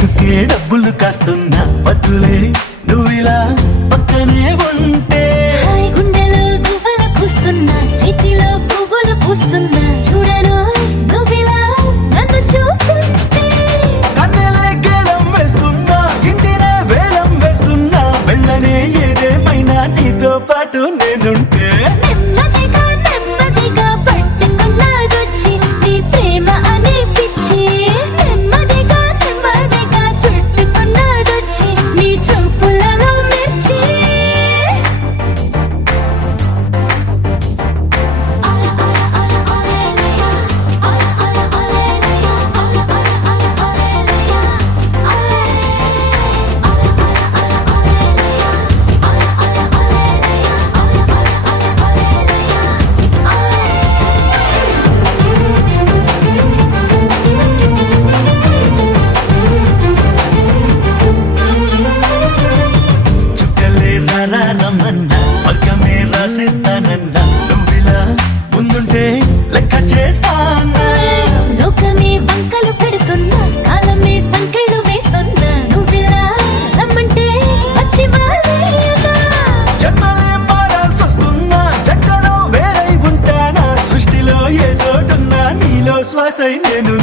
బతుకే డబ్బులు కాస్తున్నా వద్దులే నువ్విలా పక్కనే ఉంటే. గుండెలో గువ్వలు పూస్తున్నా చేతిలో పువ్వులు పూస్తున్నా చూడను నువ్విలా నన్ను చూస్తుంటే. కన్నెలే గేలం వేస్తున్నా ఇంటినే వేలం వేస్తున్నా వెళ్ళనే ఏదేమైనా నీతో పాటు నేనుంటే. నెమ్మదిగా నెమ్మదిగా పట్టుకున్నదొచ్చి నీ ప్రేమ అనే పిచ్చి. నెమ్మదిగా నెమ్మదిగా చుట్టుకున్నదొచ్చి నీ చూపులలో మిర్చి. చుక్కలే రమ్మన్నా స్వర్గమే రాసేస్తానన్నా నువ్విలా ముందుంటే లెక్క చేస్తానా. లోకమే వంకలు పెడుతున్నా కాలమే సంకెళ్ళు వేస్తున్నా నువ్విలా రమ్మంటే వచ్చి వాలేయనా. జన్మలే మారాల్సొస్తున్నా జంటలో వేరై ఉంటానా సృష్టిలో ఏ చోటున్నా నీలో శ్వాసై నేను